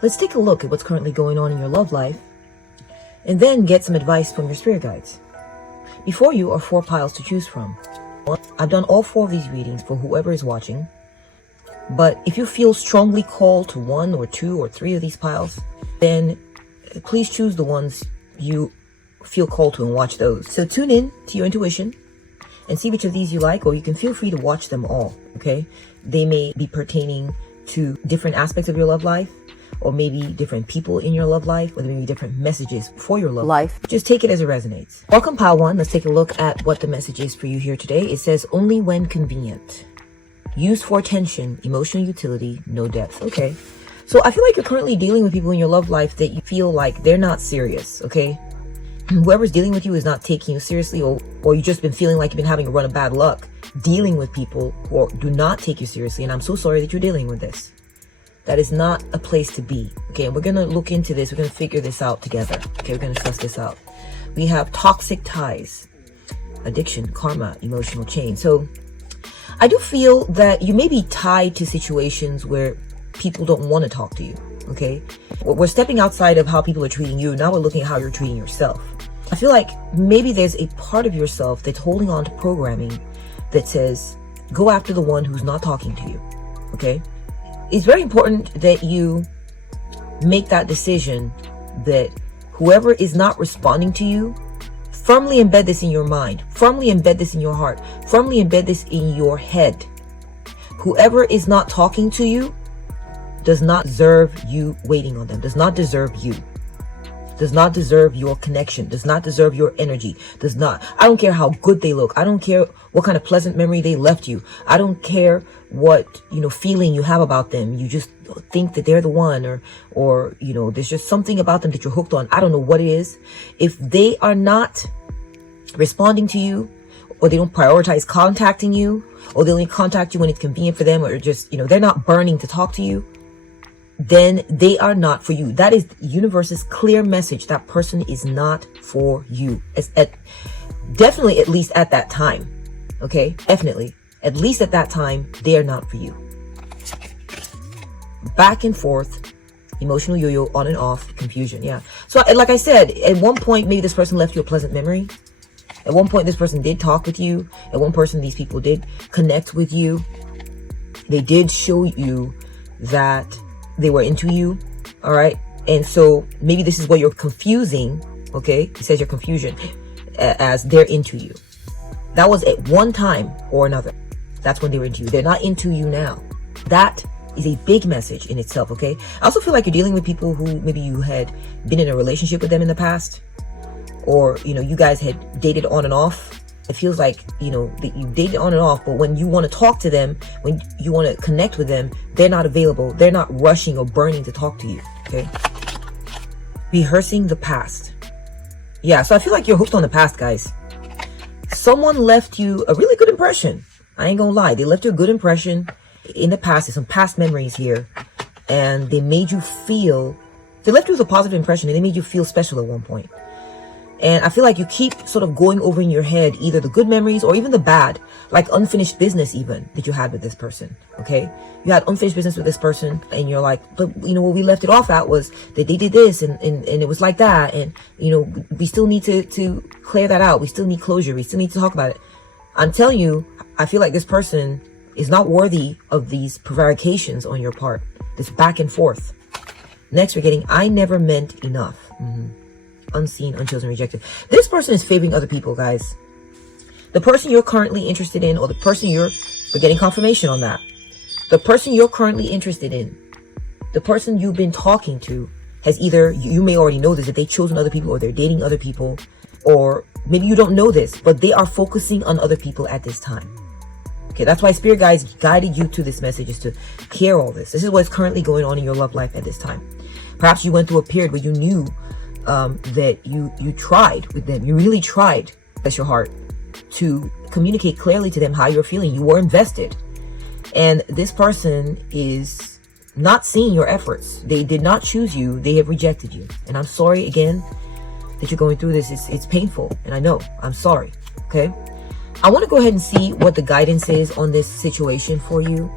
let's take a look at what's currently going on in your love life and then get some advice from your spirit guides. Before you are 4 piles to choose from. I've done all 4 of these readings for whoever is watching, but if you feel strongly called to 1 or 2 or 3 of these piles, then please choose the ones you feel called to and watch those. So tune in to your intuition and see which of these you like, or you can feel free to watch them all, okay? They may be pertaining to different aspects of your love life, or maybe different people in your love life, or there may be different messages for your love life. Just take it as it resonates. Welcome, Pile 1. Let's take a look at what the message is for you here today. It says, only when convenient. Used for attention, emotional utility, no depth. Okay. So I feel like you're currently dealing with people in your love life that you feel like they're not serious, okay? Whoever's dealing with you is not taking you seriously, or you've just been feeling like you've been having a run of bad luck dealing with people who do not take you seriously. And I'm so sorry that you're dealing with this. That is not a place to be. Okay, and we're going to look into this. We're going to figure this out together. Okay, we're going to suss this out. We have toxic ties, addiction, karma, emotional chain. So I do feel that you may be tied to situations where people don't want to talk to you. Okay, we're stepping outside of how people are treating you. Now we're looking at how you're treating yourself. I feel like maybe there's a part of yourself that's holding on to programming that says, go after the one who's not talking to you. Okay. It's very important that you make that decision that whoever is not responding to you, firmly embed this in your mind, firmly embed this in your heart, firmly embed this in your head. Whoever is not talking to you does not deserve you waiting on them, does not deserve you, does not deserve your connection, does not deserve your energy, does not. I don't care how good they look. I don't care what kind of pleasant memory they left you. I don't care what, feeling you have about them. You just think that they're the one, or, there's just something about them that you're hooked on. I don't know what it is. If they are not responding to you, or they don't prioritize contacting you, or they only contact you when it's convenient for them, or just, they're not burning to talk to you, then they are not for you. That is the universe's clear message. That person is not for you. Definitely, at least at that time. Okay? Definitely. At least at that time, they are not for you. Back and forth, emotional yo-yo, on and off, confusion. Yeah. So like I said, at one point, maybe this person left you a pleasant memory. At one point, this person did talk with you. At one person, these people did connect with you. They did show you that they were into you. All right. And so maybe this is what you're confusing. Okay. It says your confusion as they're into you. That was at one time or another. That's when they were into you. They're not into you now. That is a big message in itself. Okay. I also feel like you're dealing with people who maybe you had been in a relationship with them in the past, or, you guys had dated on and off. It feels like, that you dated on and off, but when you want to talk to them, when you want to connect with them, they're not available. They're not rushing or burning to talk to you. Okay. Rehearsing the past. Yeah. So I feel like you're hooked on the past, guys. Someone left you a really good impression. I ain't gonna lie. They left you a good impression in the past. There's some past memories here, and they left you with a positive impression, and they made you feel special at one point. And I feel like you keep sort of going over in your head either the good memories or even the bad, like unfinished business even that you had with this person. Okay. You had unfinished business with this person, and you're like, but what we left it off at was that they did this and it was like that. And, we still need to clear that out. We still need closure. We still need to talk about it. I'm telling you, I feel like this person is not worthy of these prevarications on your part. This back and forth. Next, we're getting, I never meant enough. Unseen, unchosen, rejected. This person is favoring other people, guys. The person you're currently interested in, or the person we're getting confirmation on that. The person you're currently interested in, the person you've been talking to, has either, you may already know this, that they've chosen other people, or they're dating other people, or maybe you don't know this, but they are focusing on other people at this time. Okay, that's why Spirit Guides guided you to this message, is to hear all this. This is what's currently going on in your love life at this time. Perhaps you went through a period where you knew that you tried with them. You really tried, bless your heart, to communicate clearly to them how you're feeling. You were invested. And this person is not seeing your efforts. They did not choose you. They have rejected you. And I'm sorry again that you're going through this. It's painful. And I know. I'm sorry. Okay. I want to go ahead and see what the guidance is on this situation for you.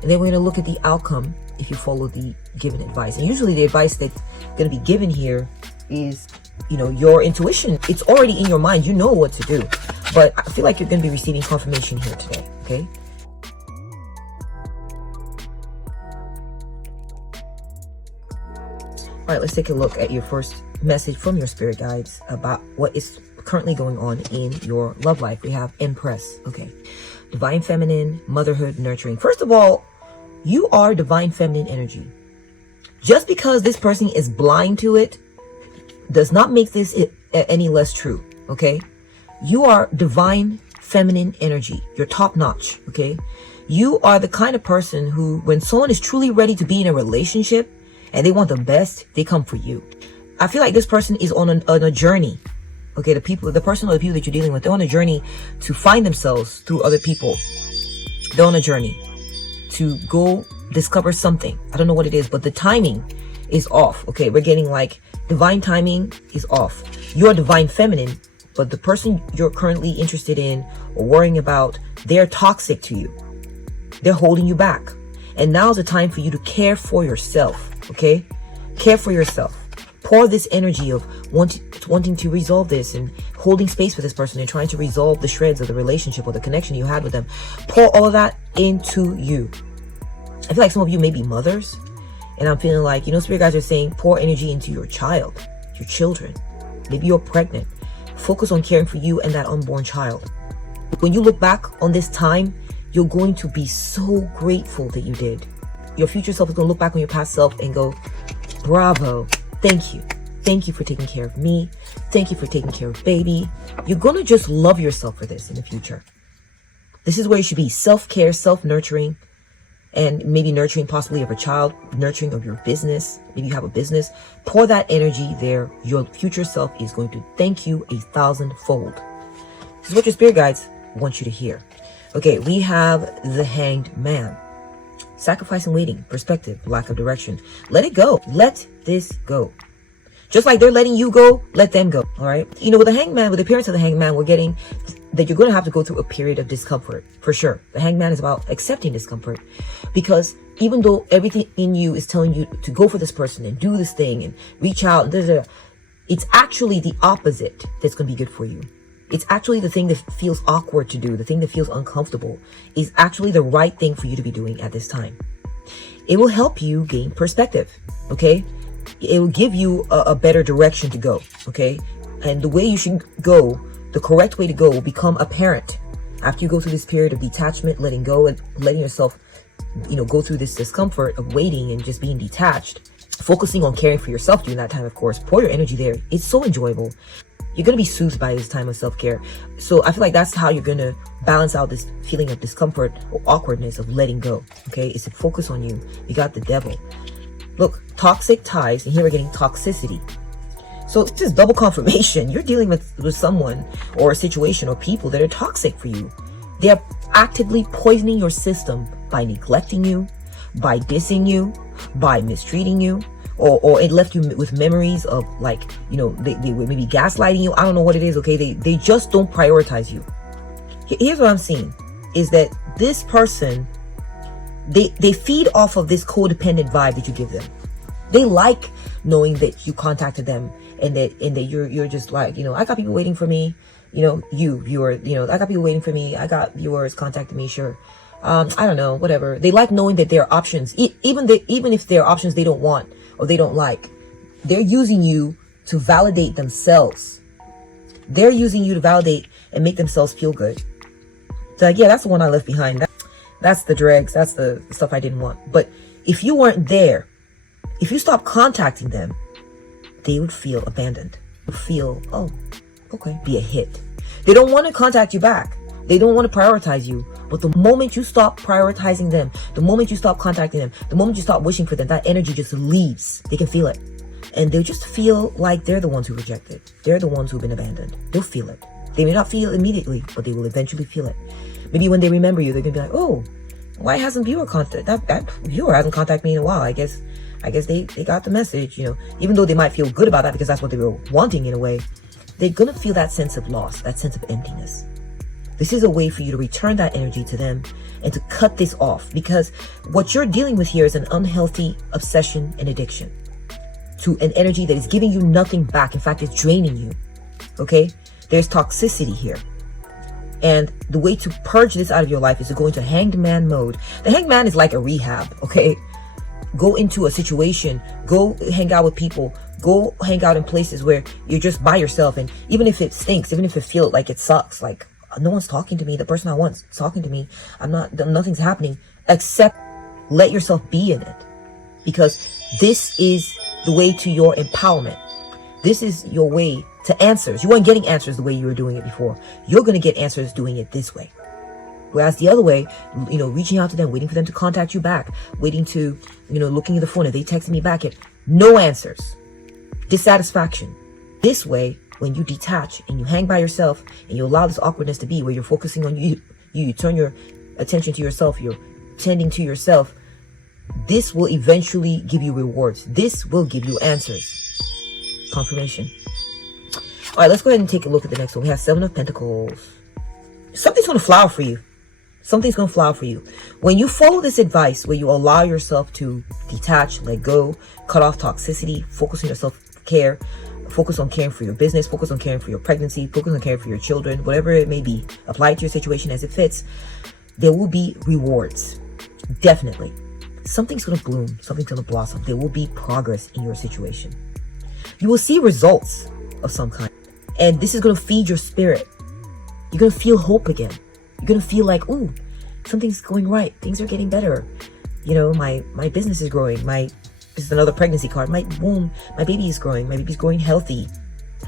And then we're going to look at the outcome if you follow the given advice. And usually the advice that's going to be given here is, your intuition. It's already in your mind. You know what to do. But I feel like you're going to be receiving confirmation here today, okay? All right, let's take a look at your first message from your spirit guides about what is currently going on in your love life. We have Empress, okay? Divine feminine, motherhood, nurturing. First of all, you are divine feminine energy. Just because this person is blind to it does not make this any less true, okay? You are divine feminine energy. You're top notch, okay? You are the kind of person who, when someone is truly ready to be in a relationship and they want the best, they come for you. I feel like this person is on a journey, okay? The person or the people that you're dealing with, they're on a journey to find themselves through other people. They're on a journey to go discover something. I don't know what it is, but the timing is off, okay? We're getting like divine timing is off. You're divine feminine, but the person you're currently interested in or worrying about, they're toxic to you. They're holding you back. And now's the time for you to care for yourself, okay? Care for yourself. Pour this energy of wanting to resolve this and holding space for this person and trying to resolve the shreds of the relationship or the connection you had with them. Pour all of that into you. I feel like some of you may be mothers, and I'm feeling like, spirit guides are saying pour energy into your child, your children. Maybe you're pregnant. Focus on caring for you and that unborn child. When you look back on this time, you're going to be so grateful that you did. Your future self is going to look back on your past self and go, bravo, thank you. Thank you for taking care of me. Thank you for taking care of baby. You're going to just love yourself for this in the future. This is where you should be. Self-care, self-nurturing, and maybe nurturing possibly of a child, nurturing of your business. Maybe you have a business. Pour that energy there. Your future self is going to thank you 1,000-fold. This is what your spirit guides want you to hear. Okay, we have the Hanged Man. Sacrifice and waiting, perspective, lack of direction. Let it go. Let this go. Just like they're letting you go, let them go. All right. With the Hanged Man, with the appearance of the Hanged Man, we're getting that you're going to have to go through a period of discomfort for sure. The Hanged Man is about accepting discomfort, because even though everything in you is telling you to go for this person and do this thing and reach out, it's actually the opposite that's going to be good for you. It's actually the thing that feels awkward to do, the thing that feels uncomfortable is actually the right thing for you to be doing at this time. It will help you gain perspective, okay? It will give you a better direction to go, okay? And the way you should go, the correct way to go will become apparent after you go through this period of detachment, letting go and letting yourself, go through this discomfort of waiting and just being detached, focusing on caring for yourself during that time, of course. Pour your energy there. It's so enjoyable. You're going to be soothed by this time of self-care. So I feel like that's how you're going to balance out this feeling of discomfort or awkwardness of letting go. Okay. It's a focus on you. You got the devil. Look, toxic ties. And here we're getting toxicity. So this is double confirmation. You're dealing with someone or a situation or people that are toxic for you. They are actively poisoning your system by neglecting you, by dissing you, by mistreating you. Or it left you with memories of like, they were maybe gaslighting you. I don't know what it is, okay? They just don't prioritize you. Here's what I'm seeing is that this person, they feed off of this codependent vibe that you give them. They like knowing that you contacted them and that you're just like, I got people waiting for me. Viewer, I got people waiting for me. I got viewers contacting me, sure. I don't know, whatever. They like knowing that there are options, even if there are options they don't want or they don't like. They're using you to validate themselves. They're using you to validate and make themselves feel good. So like, yeah, that's the one I left behind. That's the dregs. That's the stuff I didn't want. But if you weren't there, if you stopped contacting them, they would feel abandoned. Feel, oh, okay, be a hit. They don't want to contact you back. They don't want to prioritize you. But the moment you stop prioritizing them, the moment you stop contacting them, the moment you stop wishing for them, that energy just leaves. They can feel it. And they'll just feel like they're the ones who rejected. They're the ones who've been abandoned. They'll feel it. They may not feel it immediately, but they will eventually feel it. Maybe when they remember you, they're going to be like, oh, why hasn't viewer contact? That viewer hasn't contacted me in a while. I guess they got the message, even though they might feel good about that because that's what they were wanting in a way. They're going to feel that sense of loss, that sense of emptiness. This is a way for you to return that energy to them and to cut this off, because what you're dealing with here is an unhealthy obsession and addiction to an energy that is giving you nothing back. In fact, it's draining you. Okay? There's toxicity here. And the way to purge this out of your life is to go into hanged man mode. The hanged man is like a rehab, okay? Go into a situation, go hang out with people, go hang out in places where you're just by yourself. And even if it stinks, even if it feels like it sucks, like no one's talking to me, the person I want is talking to me, nothing's happening, except let yourself be in it. Because this is the way to your empowerment. This is your way to answers. You weren't getting answers the way you were doing it before. You're going to get answers doing it this way. Whereas the other way, reaching out to them, waiting for them to contact you back, waiting to, looking at the phone, if they texted me back, no answers, dissatisfaction. This way, when you detach and you hang by yourself and you allow this awkwardness to be where you're focusing on you turn your attention to yourself, you're tending to yourself, this will eventually give you rewards. This will give you answers. Confirmation. All right, let's go ahead and take a look at the next one. We have 7 of Pentacles. Something's going to flower for you. Something's going to flower for you. When you follow this advice, where you allow yourself to detach, let go, cut off toxicity, focus on your self-care, focus on caring for your business, focus on caring for your pregnancy, focus on caring for your children, whatever it may be, apply it to your situation as it fits, there will be rewards. Definitely. Something's going to bloom. Something's going to blossom. There will be progress in your situation. You will see results of some kind. And this is going to feed your spirit. You're going to feel hope again. You're going to feel like, ooh, something's going right. Things are getting better. My business is growing. This is another pregnancy card. My womb, my baby is growing. My baby's growing healthy.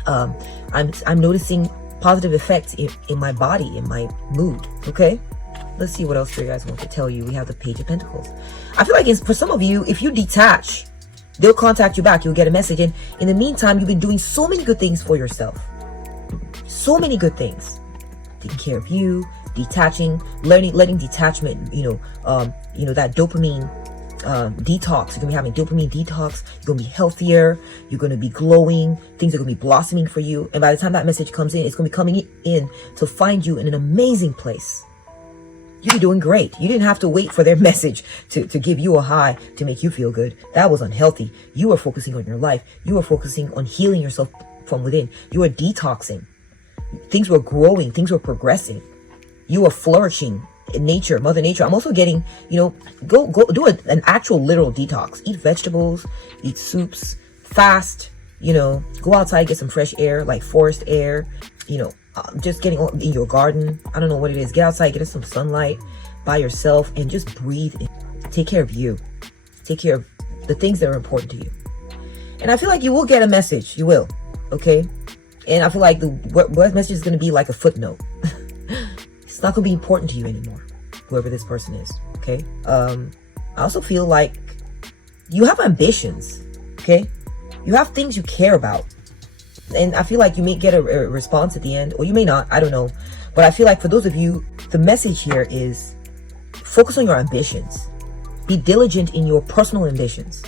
I'm noticing positive effects in my body, in my mood. Okay? Let's see what else you guys want to tell you. We have the Page of Pentacles. I feel like for some of you, if you detach, they'll contact you back. You'll get a message. And in the meantime, you've been doing so many good things for yourself. So many good things. Taking care of you, detaching, letting detachment, that dopamine detox. You're going to be having dopamine detox. You're going to be healthier. You're going to be glowing. Things are going to be blossoming for you. And by the time that message comes in, it's going to be coming in to find you in an amazing place. You're doing great. You didn't have to wait for their message to give you a high to make you feel good. That was unhealthy. You were focusing on your life. You were focusing on healing yourself from within. You were detoxing. Things were growing. Things were progressing. You were flourishing in nature, Mother Nature. I'm also getting, go do an actual literal detox. Eat vegetables, eat soups, fast, go outside, get some fresh air, like forest air, just getting in your garden. I don't know what it is. Get outside, get some sunlight by yourself and just breathe in. Take care of you. Take care of the things that are important to you. And I feel like you will get a message. You will. Okay? And I feel like the message is going to be like a footnote. It's not going to be important to you anymore, whoever this person is. Okay? I also feel like you have ambitions. Okay? You have things you care about. And I feel like you may get a response at the end, or you may not. I don't know. But I feel like for those of you, the message here is focus on your ambitions. Be diligent in your personal ambitions.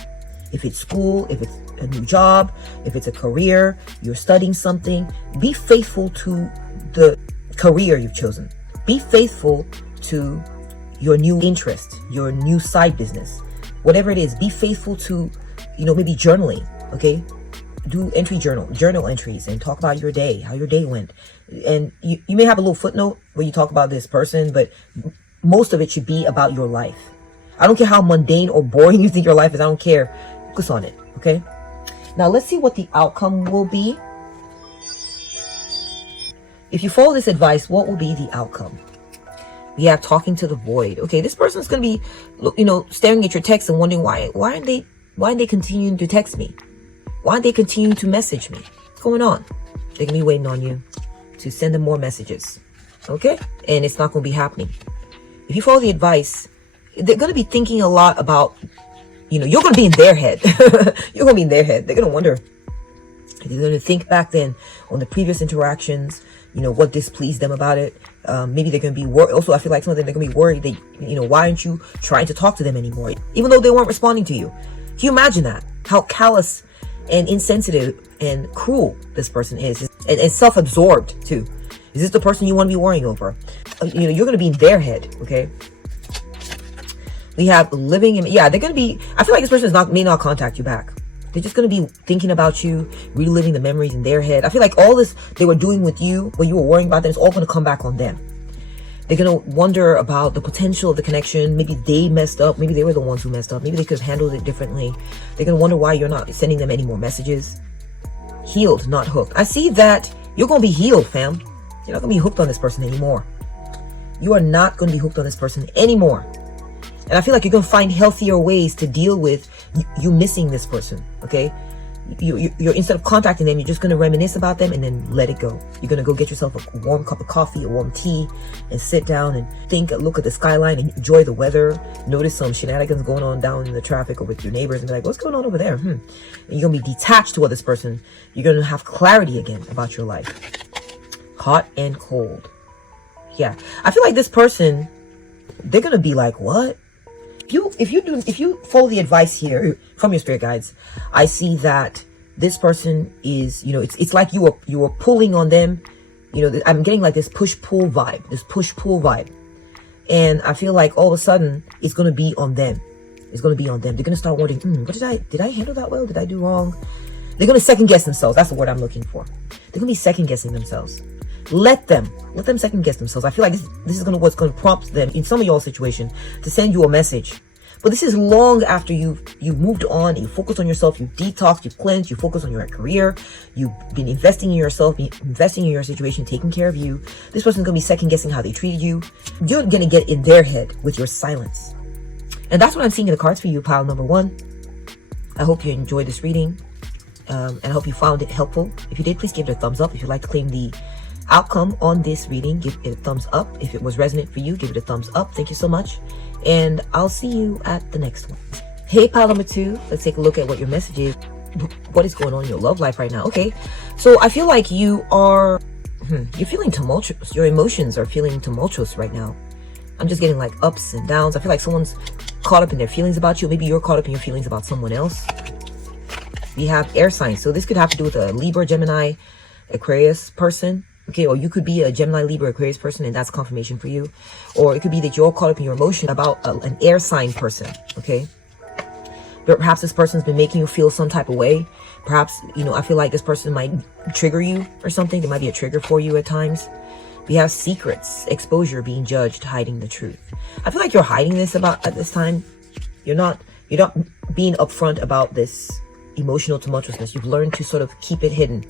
If it's school, if it's a new job, if it's a career, you're studying something, be faithful to the career you've chosen. Be faithful to your new interest, your new side business. Whatever it is, be faithful to, maybe journaling, okay? Do journal entries and talk about your day, how your day went. And you may have a little footnote where you talk about this person, but most of it should be about your life. I don't care how mundane or boring you think your life is. I don't care. Focus on it, okay? Now let's see what the outcome will be. If you follow this advice, what will be the outcome? We have talking to the void. Okay, this person's going to be, staring at your text and wondering why aren't they continuing to text me? Why aren't they continuing to message me? What's going on? They're going to be waiting on you to send them more messages. Okay? And it's not going to be happening. If you follow the advice, they're going to be thinking a lot about, you're going to be in their head. You're going to be in their head. They're going to wonder. They're going to think back then on the previous interactions, what displeased them about it. Maybe they're going to be worried. Also, I feel like some of them, they're going to be worried. Why aren't you trying to talk to them anymore? Even though they weren't responding to you. Can you imagine that? How callous and insensitive and cruel this person is, and self-absorbed too. Is this the person you want to be worrying over? You're going to be in their head, okay? We have living in, yeah, they're going to be, I feel like this person may not contact you back. They're just going to be thinking about you, reliving the memories in their head. I feel like all this they were doing with you, what you were worrying about them, it's all going to come back on them. They're going to wonder about the potential of the connection. Maybe they messed up. Maybe they were the ones who messed up. Maybe they could have handled it differently. They're going to wonder why you're not sending them any more messages. Healed, not hooked. I see that you're going to be healed, fam. You're not going to be hooked on this person anymore. You are not going to be hooked on this person anymore. And I feel like you're going to find healthier ways to deal with you missing this person, okay? You're instead of contacting them, you're just going to reminisce about them and then let it go. You're going to go get yourself a warm cup of coffee, a warm tea, and sit down and think, look at the skyline and enjoy the weather. Notice some shenanigans going on down in the traffic or with your neighbors and be like, what's going on over there? And you're going to be detached to this person. You're going to have clarity again about your life. Hot and cold. Yeah. I feel like this person, they're going to be like, what? If you follow the advice here from your spirit guides, I see that this person is, it's like you were pulling on them. I'm getting like this push-pull vibe, and I feel like all of a sudden it's going to be on them. It's going to be on them. They're going to start wondering, what did I handle that well? Did I do wrong? They're going to second guess themselves. That's the word I'm looking for. They're going to be second guessing themselves. Let them second guess themselves. I feel like this is what's going to prompt them in some of y'all situation to send you a message. But this is long after you've moved on, you focused on yourself, you detoxed, you cleansed, you focused on your career, you've been investing in yourself, investing in your situation, taking care of you. This person's going to be second guessing how they treated you. You're going to get in their head with your silence. And that's what I'm seeing in the cards for you, pile number 1. I hope you enjoyed this reading. And I hope you found it helpful. If you did, please give it a thumbs up. If you'd like to claim the outcome on this reading, give it a thumbs up. If it was resonant for you, give it a thumbs up. Thank you so much. And I'll see you at the next one. Hey, pile number 2, let's take a look at what your message is. What is going on in your love life right now? Okay, so I feel like you're feeling tumultuous. Your emotions are feeling tumultuous right now. I'm just getting like ups and downs. I feel like someone's caught up in their feelings about you. Maybe you're caught up in your feelings about someone else. We have air signs, so this could have to do with a Libra, Gemini, Aquarius person. Okay, or you could be a Gemini, Libra, Aquarius person, and that's confirmation for you. Or it could be that you're all caught up in your emotion about an air sign person, okay? But perhaps this person's been making you feel some type of way. Perhaps, I feel like this person might trigger you or something. There might be a trigger for you at times. We have secrets, exposure, being judged, hiding the truth. I feel like you're hiding this at this time. You're not being upfront about this emotional tumultuousness. You've learned to sort of keep it hidden.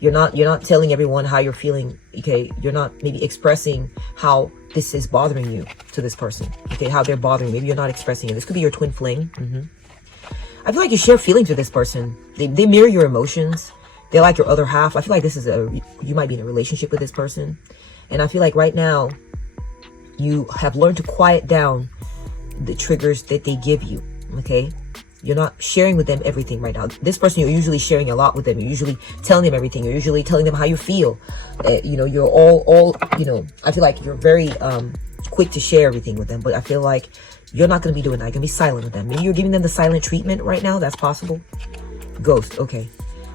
You're not telling everyone how you're feeling, okay? You're not maybe expressing how this is bothering you to this person, okay? How they're bothering you. Maybe you're not expressing it. This could be your twin flame. I feel like you share feelings with this person. They mirror your emotions. They're like your other half. I feel like you might be in a relationship with this person. And I feel like right now, you have learned to quiet down the triggers that they give you, okay? You're not sharing with them everything right now. This person, you're usually sharing a lot with them. You're usually telling them everything. You're usually telling them how you feel. You're all, I feel like you're very quick to share everything with them. But I feel like you're not going to be doing that. You're going to be silent with them. Maybe you're giving them the silent treatment right now. That's possible. Ghost. Okay.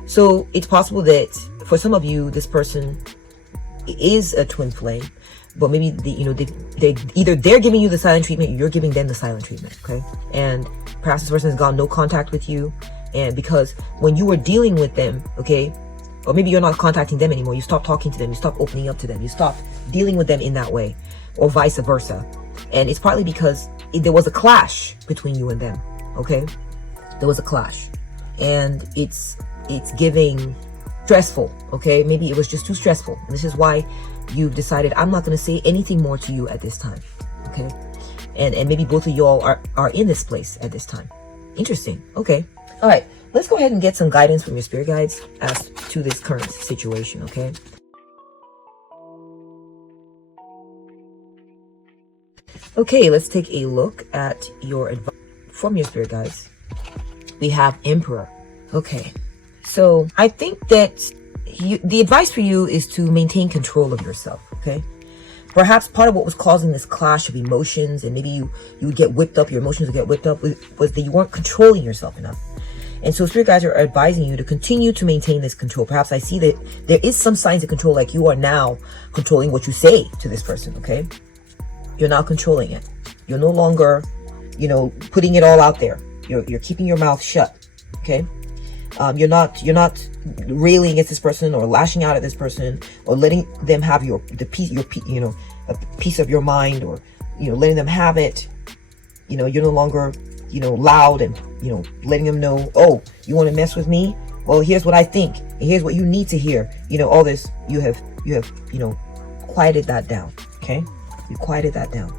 So it's possible that for some of you, this person is a twin flame. But maybe, they're giving you the silent treatment, you're giving them the silent treatment, okay? And perhaps this person has gone no contact with you. And because when you were dealing with them, okay, or maybe you're not contacting them anymore, you stopped talking to them, you stopped opening up to them, you stopped dealing with them in that way, or vice versa. And it's partly because there was a clash between you and them, okay? There was a clash. And it's giving stressful, okay? Maybe it was just too stressful. And this is why you've decided, I'm not going to say anything more to you at this time, okay? And maybe both of y'all are in this place at this time. Interesting. Okay. All right. Let's go ahead and get some guidance from your spirit guides as to this current situation, okay? Okay, let's take a look at your advice from your spirit guides. We have Emperor. Okay. So I think that the advice for you is to maintain control of yourself, okay? Perhaps part of what was causing this clash of emotions, and maybe you would get whipped up, your emotions would get whipped up, was that you weren't controlling yourself enough. And so spirit guides are advising you to continue to maintain this control. Perhaps I see that there is some signs of control, like you are now controlling what you say to this person, okay? You're now controlling it. You're no longer, putting it all out there. You're keeping your mouth shut, okay? You're not railing against this person or lashing out at this person or letting them have a piece of your mind, or letting them have it. You're no longer loud and letting them know, oh, you want to mess with me? Well, here's what I think, and here's what you need to hear. All this, you have quieted that down. Okay, you quieted that down.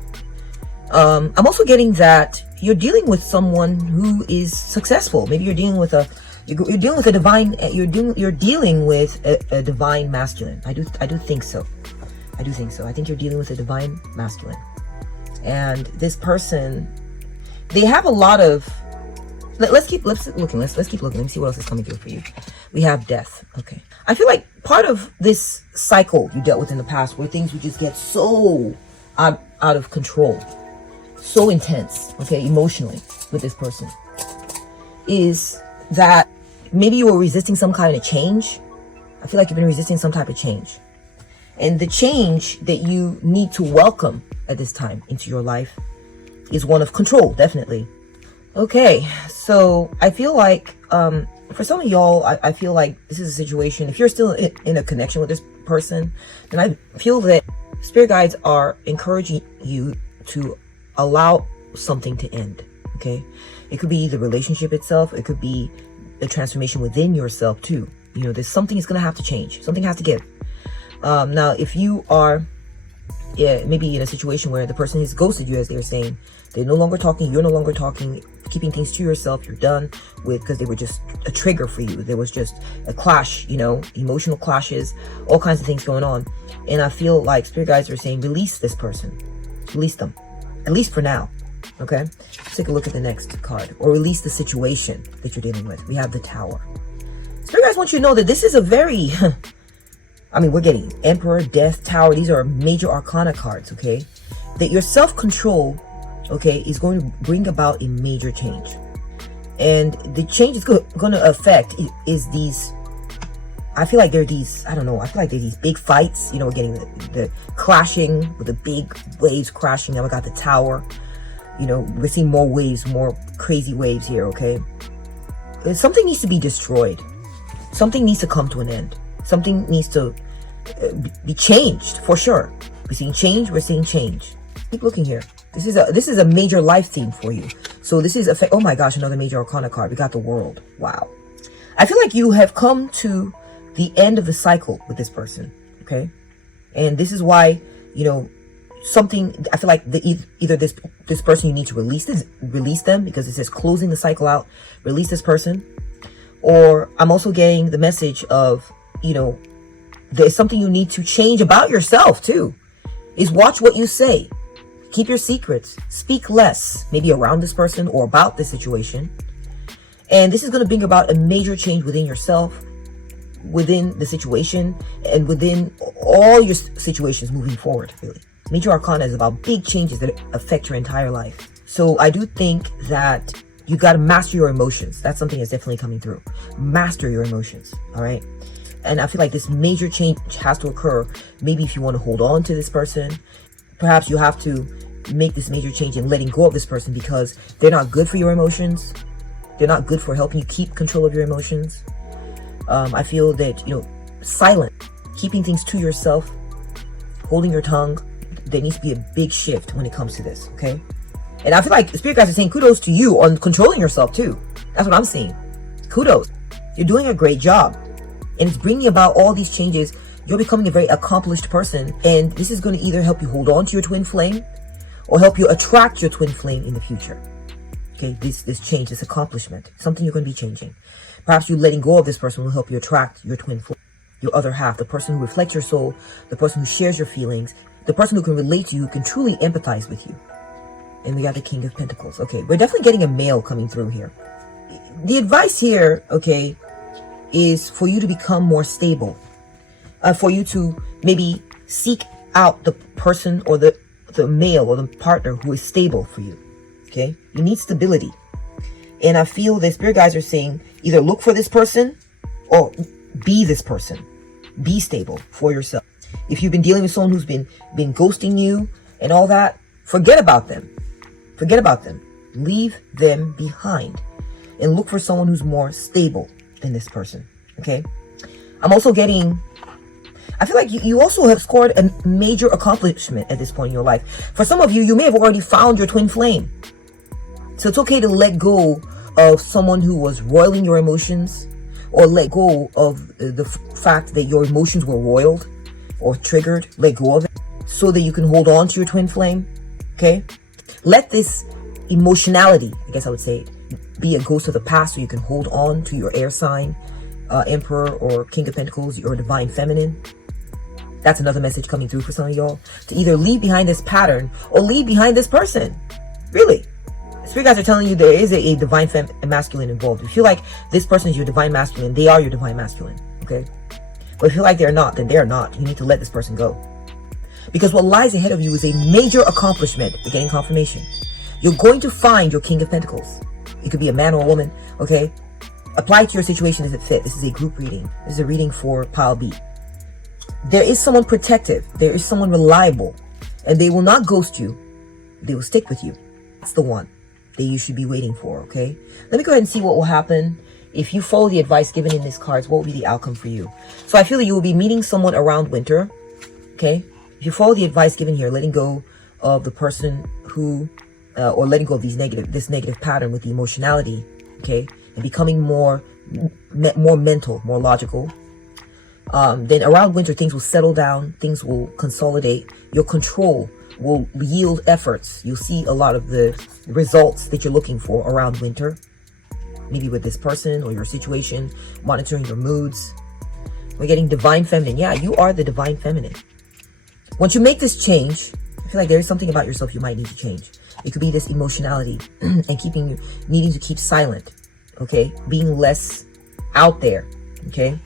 I'm also getting that you're dealing with someone who is successful. Maybe you're dealing with a divine. You're dealing with a divine masculine. I do think so. I think you're dealing with a divine masculine, and this person, they have a lot of. Let's keep looking. Let's keep looking. Let me see what else is coming through for you. We have death. Okay. I feel like part of this cycle you dealt with in the past, where things would just get so out of control, so intense, okay, emotionally with this person, is that maybe you were resisting some kind of change. I feel like you've been resisting some type of change. And the change that you need to welcome at this time into your life is one of control, definitely. Okay, so I feel like for some of y'all, I feel like this is a situation, if you're still in a connection with this person, then I feel that spirit guides are encouraging you to allow something to end, okay? It could be the relationship itself. It could be the transformation within yourself too. There's something is going to have to change. Something has to give. Now, if you are maybe in a situation where the person has ghosted you, as they were saying, they're no longer talking, you're no longer talking, keeping things to yourself, you're done with, because they were just a trigger for you. There was just a clash, emotional clashes, all kinds of things going on. And I feel like spirit guides are saying, release this person, release them, at least for now. Okay, let's take a look at the next card. Or release the situation that you're dealing with. We have the Tower. Spirit guides want you to know that this is a very we're getting Emperor, Death, Tower. These are major arcana cards, okay? That your self-control, okay, is going to bring about a major change. And the change is going to affect is these, I feel like there are these, I feel like there's these big fights, we're getting the clashing with the big waves crashing. Now we got the Tower. We're seeing more waves, more crazy waves here, okay? Something needs to be destroyed. Something needs to come to an end. Something needs to be changed, for sure. We're seeing change, we're seeing change. Keep looking here. This is a major life theme for you. So this is oh my gosh, another major arcana card. We got the World. Wow. I feel like you have come to the end of the cycle with this person, okay? And this is why, something, I feel like either this person, you need to release them, because it says closing the cycle out, release this person. Or I'm also getting the message of, there's something you need to change about yourself too, is watch what you say, keep your secrets, speak less, maybe around this person or about this situation. And this is going to bring about a major change within yourself, within the situation, and within all your situations moving forward, really. Major Arcana is about big changes that affect your entire life. So I do think that you got to master your emotions. That's something that's definitely coming through. Master your emotions, all right? And I feel like this major change has to occur. Maybe if you want to hold on to this person, perhaps you have to make this major change in letting go of this person, because they're not good for your emotions. They're not good for helping you keep control of your emotions. I feel that, silent, keeping things to yourself, holding your tongue, there needs to be a big shift when it comes to this, okay? And I feel like Spirit guides are saying kudos to you on controlling yourself too. That's what I'm seeing. Kudos. You're doing a great job. And it's bringing about all these changes. You're becoming a very accomplished person. And this is going to either help you hold on to your twin flame or help you attract your twin flame in the future. Okay, this change, this accomplishment, something you're going to be changing. Perhaps you letting go of this person will help you attract your twin flame, your other half, the person who reflects your soul, the person who shares your feelings, the person who can relate to you, who can truly empathize with you. And we got the King of Pentacles. Okay, we're definitely getting a male coming through here. The advice here, okay, is for you to become more stable. For you to maybe seek out the person or the male or the partner who is stable for you. Okay, you need stability. And I feel the spirit guides are saying either look for this person or be this person. Be stable for yourself. If you've been dealing with someone who's been ghosting you and all that, forget about them. Forget about them. Leave them behind and look for someone who's more stable than this person. Okay. I'm also getting, I feel like you also have scored a major accomplishment at this point in your life. For some of you, you may have already found your twin flame. So it's okay to let go of someone who was roiling your emotions, or let go of the fact that your emotions were roiled or triggered. Let go of it so that you can hold on to your twin flame. Okay. Let this emotionality, I guess I would say, be a ghost of the past so you can hold on to your air sign, Emperor or King of Pentacles, your divine feminine. That's another message coming through for some of y'all. To either leave behind this pattern or leave behind this person. Really. Spirit guys are telling you there is a divine masculine involved. If you feel like this person is your divine masculine, they are your divine masculine. Okay. But if you feel like they're not, then they're not. You need to let this person go. Because what lies ahead of you is a major accomplishment. You're getting confirmation. You're going to find your King of Pentacles. It could be a man or a woman. Okay. Apply it to your situation as it fit. This is a group reading. This is a reading for pile B. There is someone protective. There is someone reliable. And they will not ghost you. They will stick with you. That's the one that you should be waiting for, okay? Let me go ahead and see what will happen. If you follow the advice given in these cards, what will be the outcome for you? So I feel that you will be meeting someone around winter, okay? If you follow the advice given here, letting go of the person who, or letting go of this negative pattern with the emotionality, okay? And becoming more mental, more logical. Then around winter, things will settle down. Things will consolidate. Your control will yield efforts. You'll see a lot of the results that you're looking for around winter. Maybe with this person or your situation, monitoring your moods. We're getting divine feminine. Yeah, you are the divine feminine. Once you make this change, I feel like there's something about yourself you might need to change. It could be this emotionality and needing to keep silent. Okay, being less out there. Okay,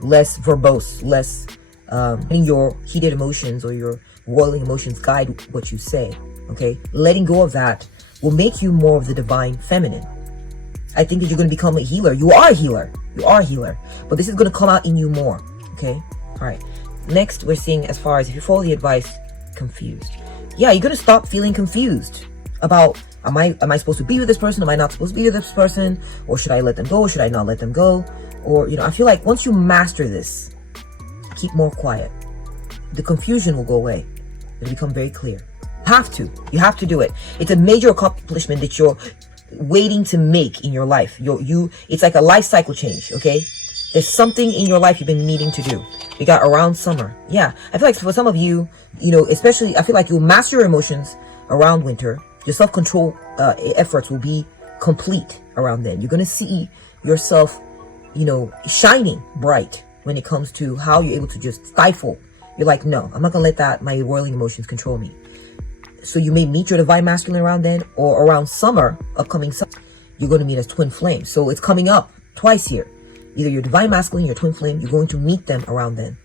less verbose, less letting your heated emotions or your roiling emotions guide what you say. Okay, letting go of that will make you more of the divine feminine. I think that you're going to become a healer. You are a healer. You are a healer. But this is going to come out in you more. Okay, all right. Next, we're seeing as far as if you follow the advice, confused. Yeah, you're going to stop feeling confused about, am I supposed to be with this person? Am I not supposed to be with this person? Or should I let them go? Or should I not let them go? Or, I feel like once you master this, keep more quiet. The confusion will go away. It'll become very clear. You have to do it. It's a major accomplishment that you're waiting to make in your life. It's like a life cycle change, okay? There's something in your life you've been needing to do. We got around summer. Yeah, I feel like for some of you, especially, I feel like you'll master your emotions around winter. Your self-control efforts will be complete around then. You're going to see yourself, shining bright when it comes to how you're able to just stifle. You're like, no, I'm not going to let my roiling emotions control me. So you may meet your divine masculine around then, or around summer, upcoming summer, you're going to meet as twin flame. So it's coming up twice here. Either your divine masculine, your twin flame, you're going to meet them around then.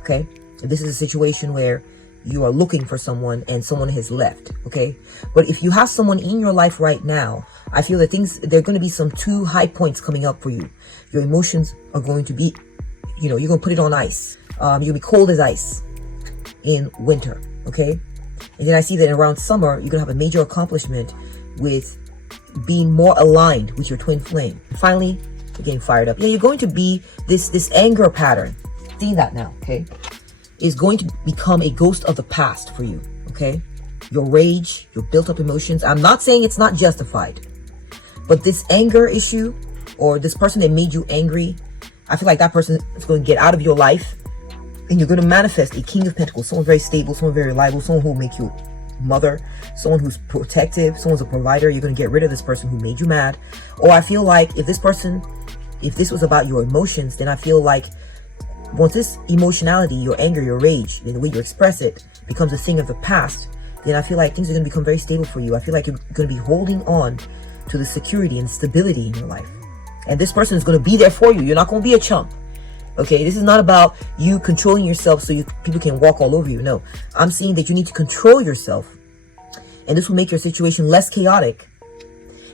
Okay? If this is a situation where you are looking for someone and someone has left. Okay? But if you have someone in your life right now, I feel that there are going to be some two high points coming up for you. Your emotions are going to be, you're going to put it on ice. You'll be cold as ice in winter. Okay? And then I see that around summer, you're going to have a major accomplishment with being more aligned with your twin flame. Finally, you're getting fired up. Yeah, you're going to be this anger pattern. Seeing that now, okay, is going to become a ghost of the past for you, okay? Your rage, your built up emotions. I'm not saying it's not justified, but this anger issue or this person that made you angry, I feel like that person is going to get out of your life. And you're going to manifest a King of Pentacles, someone very stable, someone very reliable, someone who will make you mother, someone who's protective, someone's a provider. You're going to get rid of this person who made you mad. Or I feel like if this was about your emotions, then I feel like once this emotionality, your anger, your rage, and the way you express it becomes a thing of the past, then I feel like things are going to become very stable for you. I feel like you're going to be holding on to the security and stability in your life. And this person is going to be there for you. You're not going to be a chump. Okay, this is not about you controlling yourself so people can walk all over you. No, I'm seeing that you need to control yourself. And this will make your situation less chaotic.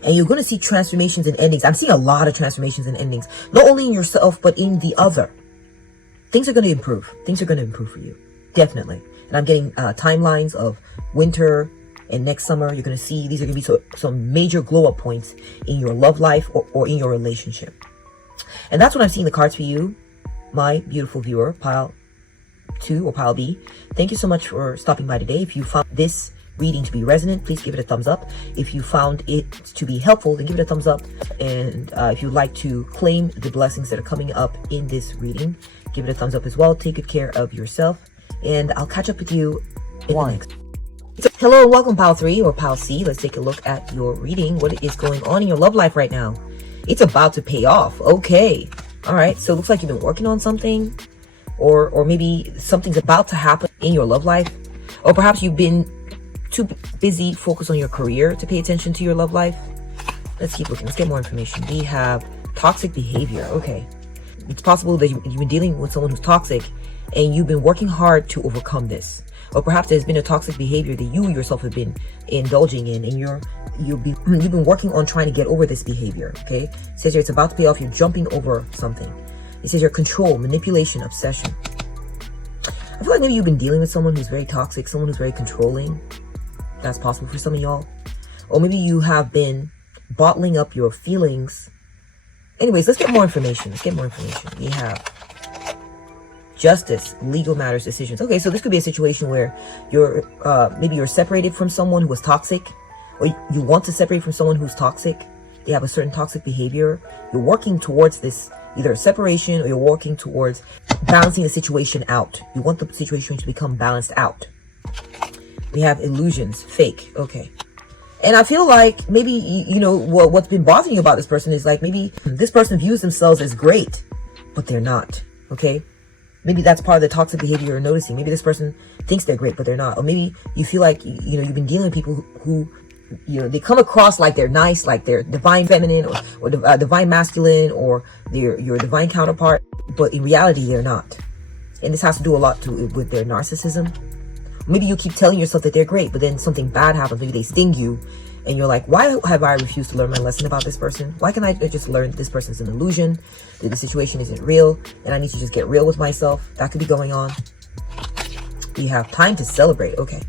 And you're going to see transformations and endings. I'm seeing a lot of transformations and endings, not only in yourself, but in the other. Things are going to improve. Things are going to improve for you. Definitely. And I'm getting timelines of winter and next summer. You're going to see these are going to be some major glow up points in your love life or in your relationship. And that's what I'm seeing the cards for you, my beautiful viewer, pile 2 or pile B. Thank you so much for stopping by today. If you found this reading to be resonant, please give it a thumbs up. If you found it to be helpful, then give it a thumbs up. And if you'd like to claim the blessings that are coming up in this reading, give it a thumbs up as well. Take good care of yourself, and I'll catch up with you in the next. So, hello and welcome, pile 3 or pile C. Let's take a look at your reading. What is going on in your love life right now? It's about to pay off. Okay. All right. So it looks like you've been working on something, or maybe something's about to happen in your love life, or perhaps you've been too busy focused on your career to pay attention to your love life. Let's keep looking. Let's get more information. We have toxic behavior. Okay. It's possible that you've been dealing with someone who's toxic and you've been working hard to overcome this. Or perhaps there's been a toxic behavior that you yourself have been indulging in, and you've been working on trying to get over this behavior. Okay. It says here it's about to pay off. You're jumping over something. It says your control, manipulation, obsession. I feel like maybe you've been dealing with someone who's very toxic, someone who's very controlling. That's possible for some of y'all. Or maybe you have been bottling up your feelings. Anyways, let's get more information. We have justice, legal matters, decisions. Okay, so this could be a situation where maybe you're separated from someone who was toxic, or you want to separate from someone who's toxic. They have a certain toxic behavior. You're working towards this, either separation, or you're working towards balancing the situation out. You want the situation to become balanced out. We have illusions, fake. Okay. And I feel like maybe, what's been bothering you about this person is like maybe this person views themselves as great, but they're not. Okay. Maybe that's part of the toxic behavior you're noticing. Maybe this person thinks they're great, but they're not. Or maybe you feel like, you've been dealing with people who they come across like they're nice, like they're divine feminine or divine masculine, or they're your divine counterpart, but in reality, they're not. And this has to do a lot with their narcissism. Maybe you keep telling yourself that they're great, but then something bad happens. Maybe they sting you and you're like, why have I refused to learn my lesson about this person? Why can't I just learn that this person's an illusion, that the situation isn't real, and I need to just get real with myself? That could be going on. We have time to celebrate. Okay.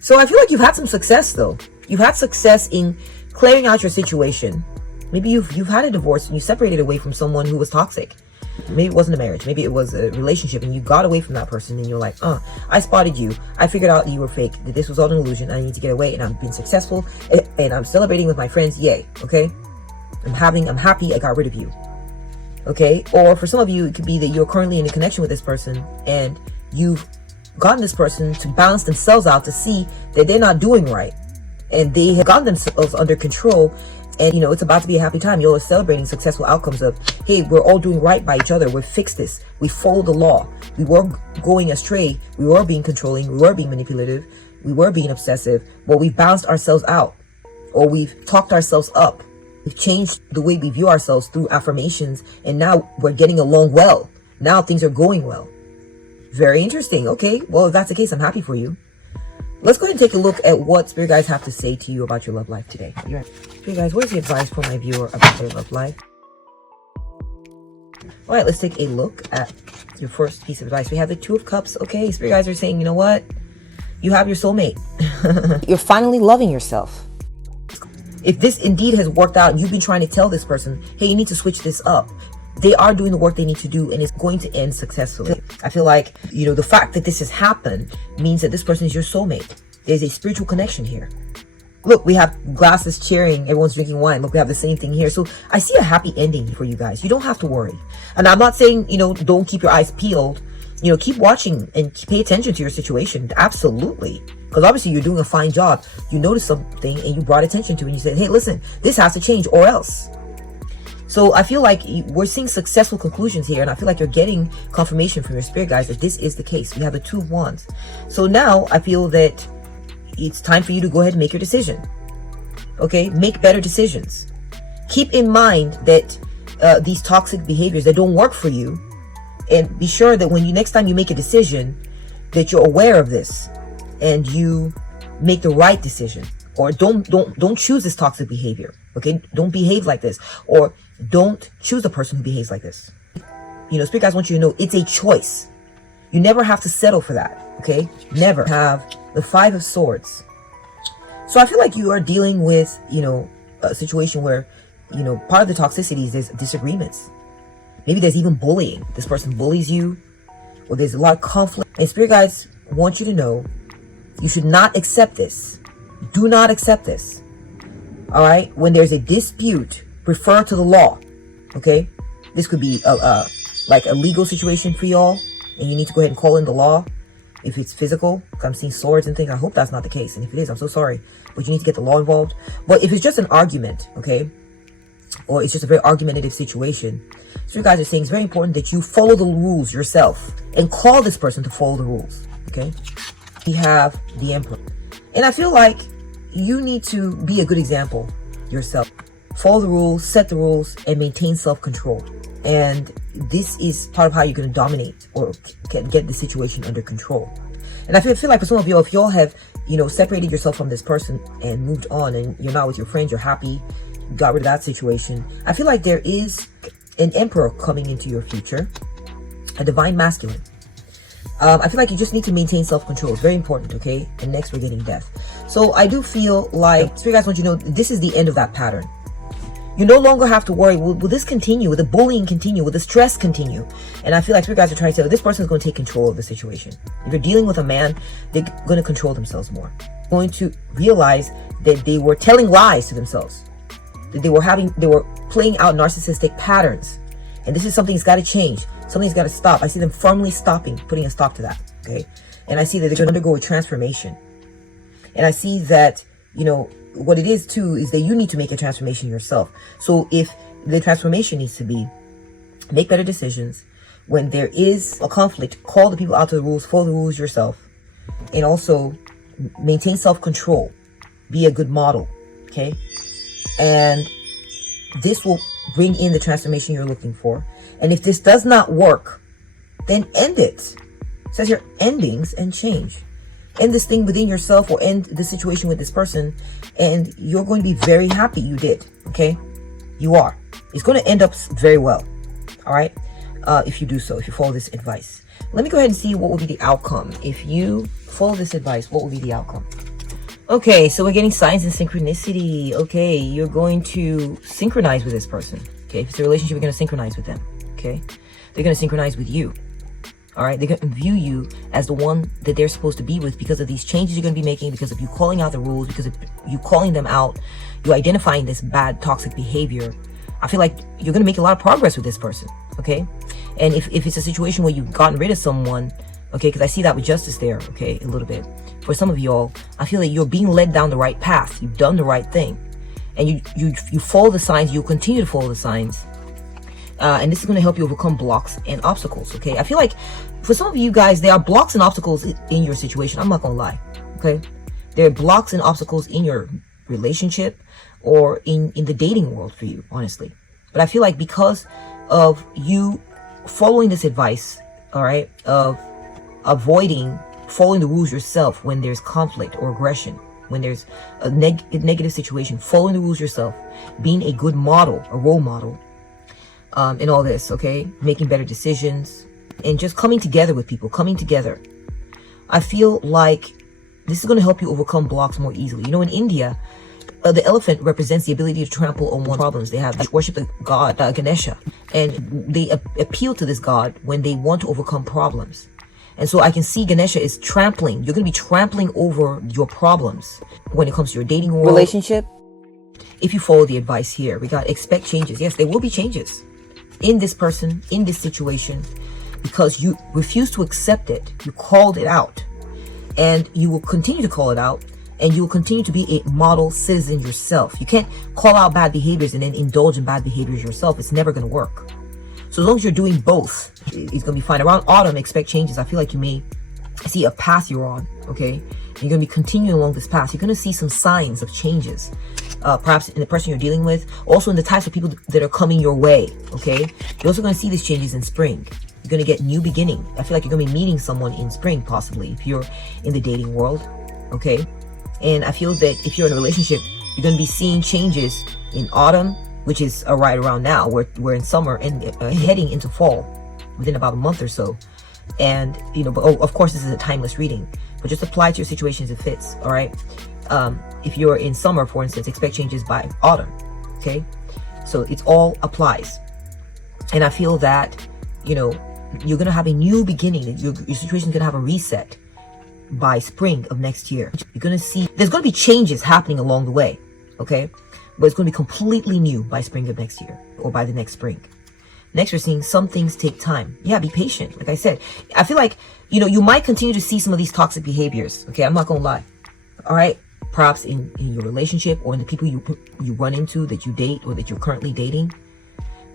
So I feel like you've had some success though. You've had success in clearing out your situation. Maybe you've had a divorce and you separated away from someone who was toxic. Maybe it wasn't a marriage. Maybe it was a relationship and you got away from that person and you're like, I spotted you. I figured out you were fake, that this was all an illusion. I need to get away, and I've been successful and I'm celebrating with my friends. Yay. Okay. I'm happy I got rid of you. Okay. Or for some of you, it could be that you're currently in a connection with this person and you've gotten this person to balance themselves out to see that they're not doing right. And they have gotten themselves under control. And, it's about to be a happy time. You're celebrating successful outcomes of, hey, we're all doing right by each other. We've fixed this. We followed the law. We were going astray. We were being controlling. We were being manipulative. We were being obsessive. But we've balanced ourselves out, or we've talked ourselves up. We've changed the way we view ourselves through affirmations. And now we're getting along well. Now things are going well. Very interesting. Okay. Well, if that's the case, I'm happy for you. Let's go ahead and take a look at what Spirit Guides have to say to you about your love life today. Spirit Guides, what is the advice for my viewer about their love life? All right, let's take a look at your first piece of advice. We have the Two of Cups. Okay, Spirit Guides are saying, you know what? You have your soulmate. You're finally loving yourself. If this indeed has worked out, you've been trying to tell this person, hey, you need to switch this up. They are doing the work they need to do, and it's going to end successfully. I feel like, the fact that this has happened means that this person is your soulmate. There's a spiritual connection here. Look, we have glasses cheering. Everyone's drinking wine. Look, we have the same thing here. So I see a happy ending for you guys. You don't have to worry. And I'm not saying, don't keep your eyes peeled. Keep watching and pay attention to your situation. Absolutely. Because obviously you're doing a fine job. You noticed something and you brought attention to it and you said, hey, listen, this has to change or else. So I feel like we're seeing successful conclusions here, and I feel like you're getting confirmation from your spirit guides that this is the case. We have the Two of Wands. So now I feel that it's time for you to go ahead and make your decision. Okay? Make better decisions. Keep in mind that these toxic behaviors that don't work for you, and be sure that next time you make a decision, that you're aware of this and you make the right decision, or don't choose this toxic behavior. Okay, don't behave like this, or don't choose a person who behaves like this. You know, spirit guides want you to know it's a choice. You never have to settle for that. Okay, never. Have the Five of Swords. So I feel like you are dealing with, you know, a situation where, you know, part of the toxicity is there's disagreements. Maybe there's even bullying. This person bullies you, or there's a lot of conflict. And spirit guides want you to know you should not accept this. Do not accept this. All right? When there's a dispute, refer to the law. Okay? This could be like a legal situation for y'all, and you need to go ahead and call in the law. If it's physical, I'm seeing swords and things. I hope that's not the case. And if it is, I'm so sorry. But you need to get the law involved. But if it's just an argument, okay, or it's just a very argumentative situation, so you guys are saying it's very important that you follow the rules yourself and call this person to follow the rules, okay? We have the Emperor. And I feel like you need to be a good example yourself. Follow the rules, set the rules, and maintain self-control. And this is part of how you're going to dominate or get the situation under control. And I feel like for some of you, if y'all have, you know, separated yourself from this person and moved on, and you're not with your friends, you're happy, you got rid of that situation, I feel like there is an Emperor coming into your future, a divine masculine. I feel like you just need to maintain self-control. It's very important, okay? And next, we're getting death. So I do feel like spirit guides want you to know this is the end of that pattern. You no longer have to worry, will this continue? Will the bullying continue? Will the stress continue? And I feel like spirit guides are trying to say, this person is going to take control of the situation. If you're dealing with a man, they're going to control themselves more. Going to realize that they were telling lies to themselves. That they were playing out narcissistic patterns. And this is something that's got to change. Something's got to stop. I see them firmly stopping, putting a stop to that. Okay. And I see that they're going to undergo a transformation. And I see that, you know, what it is too is that you need to make a transformation yourself. So if the transformation needs to be make better decisions, when there is a conflict, call the people out to the rules, follow the rules yourself, and also maintain self-control, be a good model. Okay. And this will bring in the transformation you're looking for. And if this does not work, then end it. It says here endings and change. End this thing within yourself, or end the situation with this person, and you're going to be very happy you did. Okay, you are. It's going to end up very well. All right, if you do so, if you follow this advice. Let me go ahead and see what will be the outcome. If you follow this advice, what will be the outcome? Okay, so we're getting signs and synchronicity. Okay, you're going to synchronize with this person. Okay, if it's a relationship, you're going to synchronize with them. Okay, they're going to synchronize with you. All right, they're going to view you as the one that they're supposed to be with because of these changes you're going to be making, because of you calling out the rules, because of you calling them out, you identifying this bad, toxic behavior. I feel like you're going to make a lot of progress with this person, okay? And if it's a situation where you've gotten rid of someone, okay, because I see that with justice there, okay, a little bit. For some of y'all, I feel like you're being led down the right path. You've done the right thing. And you follow the signs, you'll continue to follow the signs. And this is going to help you overcome blocks and obstacles, okay? I feel like for some of you guys, there are blocks and obstacles in your situation. I'm not going to lie, okay? There are blocks and obstacles in your relationship or in the dating world for you, honestly. But I feel like because of you following this advice, all right, of avoiding following the rules yourself when there's conflict or aggression, when there's a negative situation, following the rules yourself, being a good model, a role model, in all this, okay? Making better decisions and just coming together with people, coming together. I feel like this is going to help you overcome blocks more easily. You know, in India, the elephant represents the ability to trample on one's problems. They worship the god Ganesha, and they appeal to this god when they want to overcome problems. And so I can see Ganesha is trampling. You're going to be trampling over your problems when it comes to your dating world. Relationship. If you follow the advice here, we got expect changes. Yes, there will be changes in this person, in this situation, because you refuse to accept it. You called it out, and you will continue to call it out, and you will continue to be a model citizen yourself. You can't call out bad behaviors and then indulge in bad behaviors yourself. It's never going to work. So as long as you're doing both, it's going to be fine. Around autumn, expect changes. I feel like you may see a path you're on, okay? And you're going to be continuing along this path. You're going to see some signs of changes, perhaps in the person you're dealing with, also in the types of people that are coming your way, okay? You're also going to see these changes in spring. You're going to get new beginning. I feel like you're going to be meeting someone in spring, possibly, if you're in the dating world, okay? And I feel that if you're in a relationship, you're going to be seeing changes in autumn, which is right around now. We're in summer and heading into fall within about a month or so. And but of course this is a timeless reading, but just apply to your situation as it fits. All right. If you're in summer, for instance, expect changes by autumn. Okay, so it's all applies. And I feel that you're gonna have a new beginning. Your situation's gonna have a reset by spring of next year. You're gonna see there's gonna be changes happening along the way. Okay, but it's gonna be completely new by spring of next year, or by the next spring. Next, we're seeing some things take time. Yeah, be patient. Like I said, I feel like, you might continue to see some of these toxic behaviors. Okay, I'm not going to lie. All right, perhaps in your relationship or in the people you run into that you date or that you're currently dating.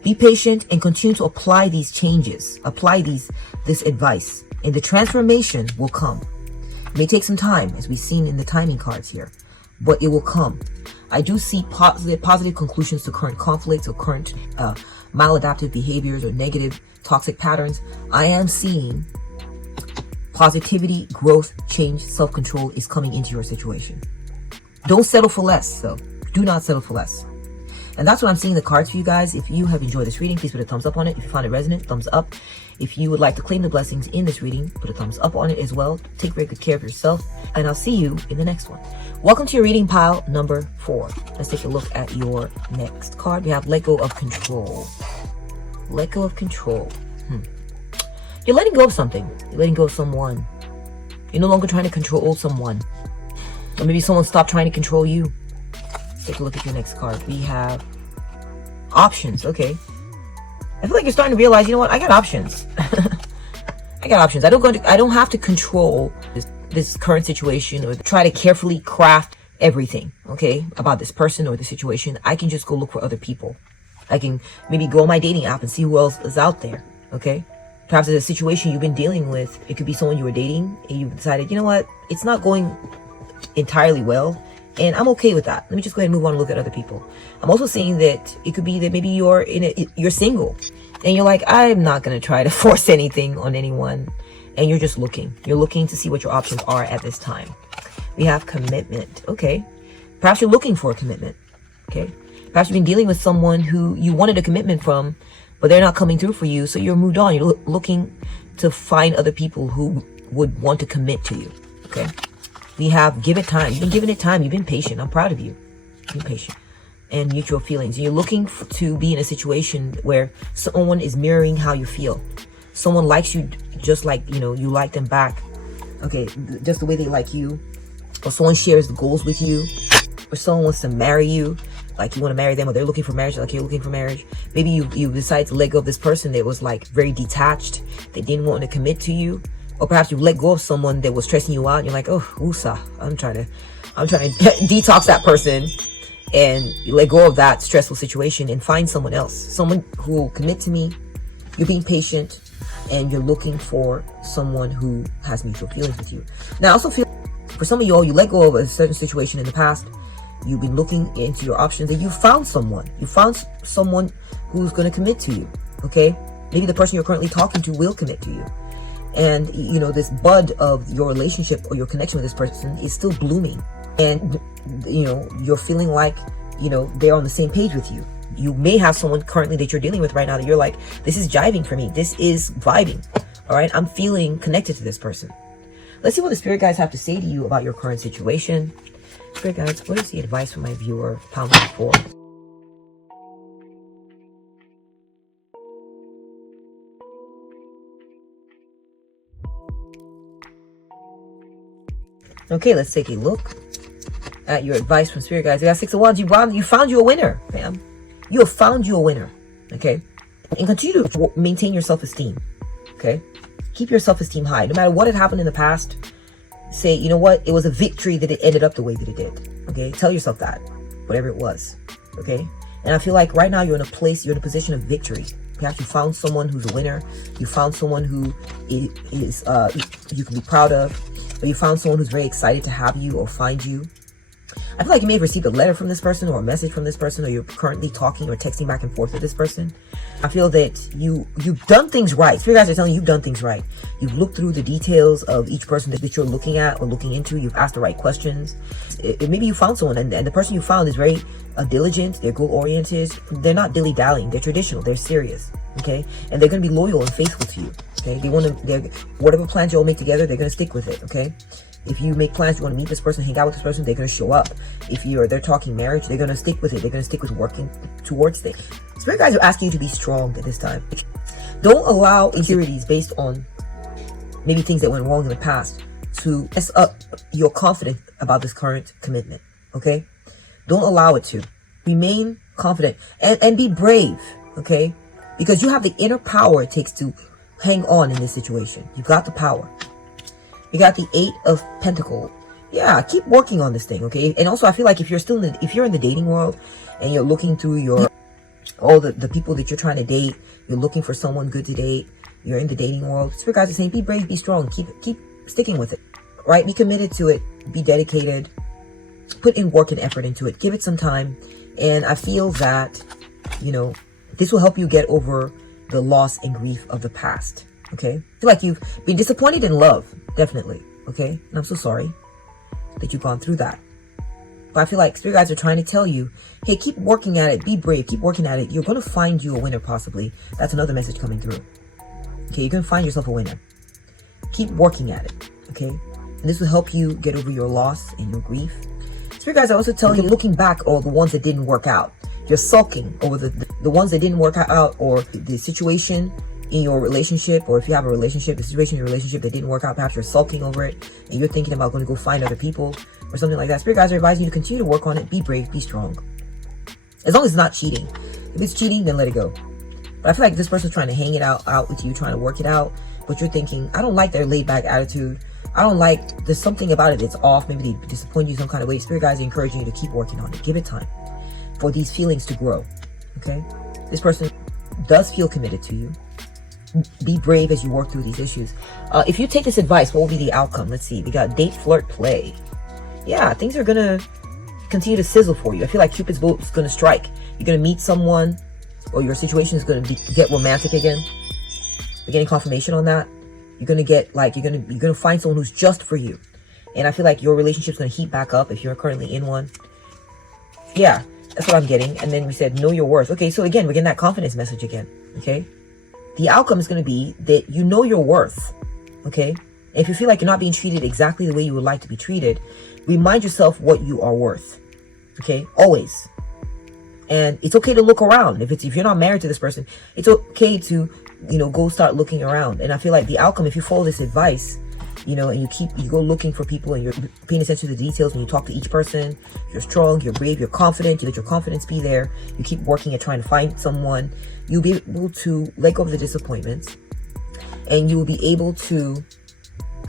Be patient and continue to apply these changes. Apply this advice, and the transformation will come. It may take some time, as we've seen in the timing cards here, but it will come. I do see positive conclusions to current conflicts or current maladaptive behaviors or negative toxic patterns. I am seeing positivity, growth, change, self-control is coming into your situation. Don't settle for less, though. Do not settle for less. And that's what I'm seeing the cards for you guys. If you have enjoyed this reading, please put a thumbs up on it. If you found it resonant, thumbs up. If you would like to claim the blessings in this reading, put a thumbs up on it as well. Take very good care of yourself, and I'll see you in the next one. Welcome to your reading pile number 4. Let's take a look at your next card. We have Let Go of Control. Let go of control. You're letting go of something. You're letting go of someone. You're no longer trying to control someone. Or maybe someone stopped trying to control you. Let's take a look at your next card. We have options. Okay. I feel like you're starting to realize, you know what? I got options. I got options. I don't have to control this current situation or try to carefully craft everything, okay, about this person or the situation. I can just go look for other people. I can maybe go on my dating app and see who else is out there, okay? Perhaps there's a situation you've been dealing with. It could be someone you were dating and you've decided, you know what, it's not going entirely well, and I'm okay with that. Let me just go ahead and move on and look at other people. I'm also seeing that it could be that maybe you're single and you're like, I'm not going to try to force anything on anyone, and you're just looking. You're looking to see what your options are at this time. We have commitment, okay? Perhaps you're looking for a commitment, okay? Perhaps you've been dealing with someone who you wanted a commitment from, but they're not coming through for you, so you're moved on. You're looking to find other people who would want to commit to you, okay? We have give it time. You've been giving it time. You've been patient. I'm proud of you. Be patient. And mutual feelings. You're looking to be in a situation where someone is mirroring how you feel. Someone likes you just like, you like them back, okay? Just the way they like you. Or someone shares the goals with you. Or someone wants to marry you. Like you want to marry them, or they're looking for marriage like you're looking for marriage. Maybe you decide to let go of this person that was like very detached. They didn't want to commit to you. Or perhaps you let go of someone that was stressing you out. And you're like, oh, woosah, I'm trying to detox that person. And you let go of that stressful situation and find someone else. Someone who will commit to me. You're being patient and you're looking for someone who has mutual feelings with you. Now, I also feel for some of y'all, you let go of a certain situation in the past. You've been looking into your options and you found someone. You found someone who's going to commit to you, okay? Maybe the person you're currently talking to will commit to you. And, this bud of your relationship or your connection with this person is still blooming. And, you're feeling like, they're on the same page with you. You may have someone currently that you're dealing with right now that you're like, this is jiving for me. This is vibing, all right? I'm feeling connected to this person. Let's see what the spirit guides have to say to you about your current situation. Spirit guides, what is the advice for my viewer, pile number 4? Okay, let's take a look at your advice from spirit guides. We got 6 of Wands. You found you a winner, fam. You have found you a winner, okay? And continue to maintain your self-esteem, okay? Keep your self-esteem high. No matter what had happened in the past, say, you know what? It was a victory that it ended up the way that it did, okay? Tell yourself that, whatever it was, okay? And I feel like right now you're in a position of victory. Perhaps you found someone who's a winner. You found someone who is you can be proud of. Or you found someone who's very excited to have you or find you. I feel like you may have received a letter from this person or a message from this person, or you're currently talking or texting back and forth with this person. I feel that you've done things right. Spirit guys are telling you you've done things right. You've looked through the details of each person that you're looking at or looking into. You've asked the right questions. Maybe you found someone, and the person you found is very diligent. They're goal-oriented. They're not dilly-dallying. They're traditional. They're serious. Okay? And they're going to be loyal and faithful to you. Okay? Whatever plans you all make together, they're going to stick with it. Okay? If you make plans, you want to meet this person, hang out with this person, they're going to show up. If they're talking marriage, they're going to stick with it. They're going to stick with working towards things. Spirit guides are asking you to be strong at this time. Don't allow insecurities based on maybe things that went wrong in the past to mess up your confidence about this current commitment. Okay? Don't allow it to. Remain confident and be brave. Okay? Because you have the inner power it takes to hang on in this situation. You've got the power. You got the 8 of Pentacles. Yeah, keep working on this thing, okay? And also, I feel like if you're in the dating world and you're looking through all the people that you're trying to date, you're looking for someone good to date, you're in the dating world, Spirit guides are saying, be brave, be strong, keep sticking with it, right? Be committed to it, be dedicated, put in work and effort into it, give it some time. And I feel that, this will help you get over the loss and grief of the past. Okay, I feel like you've been disappointed in love, definitely. Okay, and I'm so sorry that you've gone through that. But I feel like Spirit guides are trying to tell you, hey, keep working at it, be brave, keep working at it. You're going to find you a winner, possibly. That's another message coming through. Okay, you're going to find yourself a winner. Keep working at it. Okay, and this will help you get over your loss and your grief. Spirit guides are also telling you, looking back on the ones that didn't work out. You're sulking over the ones that didn't work out, or the situation in your relationship, or if you have a relationship, the situation in your relationship that didn't work out, perhaps you're sulking over it and you're thinking about going to go find other people or something like that. Spirit guides are advising you to continue to work on it. Be brave, be strong. As long as it's not cheating. If it's cheating, then let it go. But I feel like this person's trying to hang it out with you, trying to work it out, but you're thinking, I don't like their laid back attitude. I don't like, there's something about it that's off. Maybe they disappoint you some kind of way. Spirit guides are encouraging you to keep working on it. Give it time for these feelings to grow. Okay? This person does feel committed to you. Be brave as you work through these issues. If you take this advice, what will be the outcome? Let's see. We got date, flirt, play. Yeah, things are going to continue to sizzle for you. I feel like Cupid's boat is going to strike. You're going to meet someone, or your situation is going to get romantic again. You're getting confirmation on that. You're going to get, you're going to find someone who's just for you. And I feel like your relationship's going to heat back up if you're currently in one. Yeah, that's what I'm getting. And then we said, know your worth. Okay, so again, we're getting that confidence message again. Okay? The outcome is going to be that you know your worth, okay? And if you feel like you're not being treated exactly the way you would like to be treated, remind yourself what you are worth, okay? Always. And it's okay to look around. If you're not married to this person, it's okay to, go start looking around. And I feel like the outcome, if you follow this advice, and you go looking for people and you're paying attention to the details when you talk to each person, you're strong, you're brave, you're confident, you let your confidence be there, you keep working at trying to find someone, you'll be able to let go of the disappointments, and you will be able to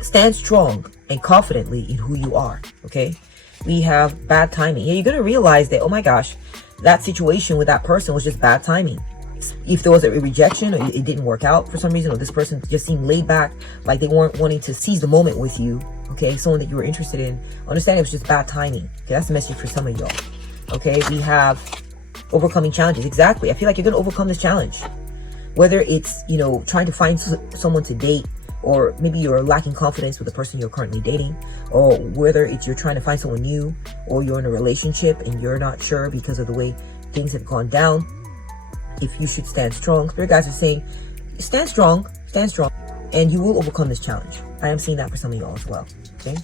stand strong and confidently in who you are. Okay, we have bad timing. Yeah, you're going to realize that, oh my gosh, that situation with that person was just bad timing. If there was a rejection, or it didn't work out for some reason, or this person just seemed laid back, like they weren't wanting to seize the moment with you, okay, someone that you were interested in, understand it was just bad timing. Okay, that's the message for some of y'all. Okay, we have overcoming challenges. Exactly. I feel like you're going to overcome this challenge. Whether it's, trying to find someone to date, or maybe you're lacking confidence with the person you're currently dating, or whether it's you're trying to find someone new, or you're in a relationship and you're not sure because of the way things have gone down. If you should stand strong, Spirit guides are saying, stand strong, and you will overcome this challenge. I am seeing that for some of y'all as well. Okay.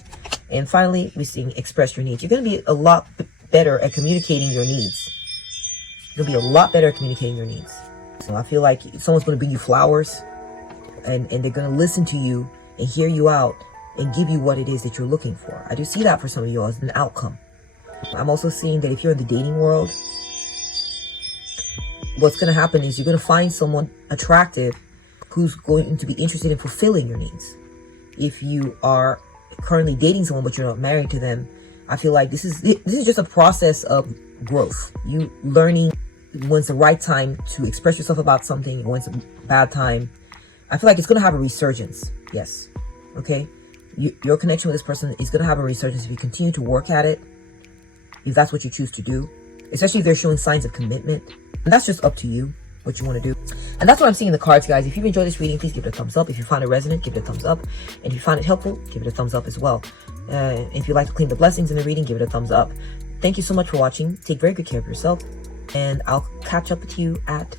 And finally, we're seeing express your needs. You're going to be a lot better at communicating your needs. You'll be a lot better at communicating your needs. So I feel like someone's going to bring you flowers, and they're going to listen to you and hear you out and give you what it is that you're looking for. I do see that for some of y'all as an outcome. I'm also seeing that if you're in the dating world, what's going to happen is you're going to find someone attractive who's going to be interested in fulfilling your needs. If you are currently dating someone but you're not married to them, I feel like this is just a process of growth. You learning when's the right time to express yourself about something, when's a bad time. I feel like it's going to have a resurgence. Yes. Okay. Your connection with this person is going to have a resurgence if you continue to work at it. if that's what you choose to do, especially if they're showing signs of commitment. And that's just up to you, what you want to do. And that's what I'm seeing in the cards, guys. If you've enjoyed this reading, please give it a thumbs up. If you found it resonant, give it a thumbs up. And if you found it helpful, give it a thumbs up as well. If you'd like to claim the blessings in the reading, give it a thumbs up. Thank you so much for watching. Take very good care of yourself. And I'll catch up with you at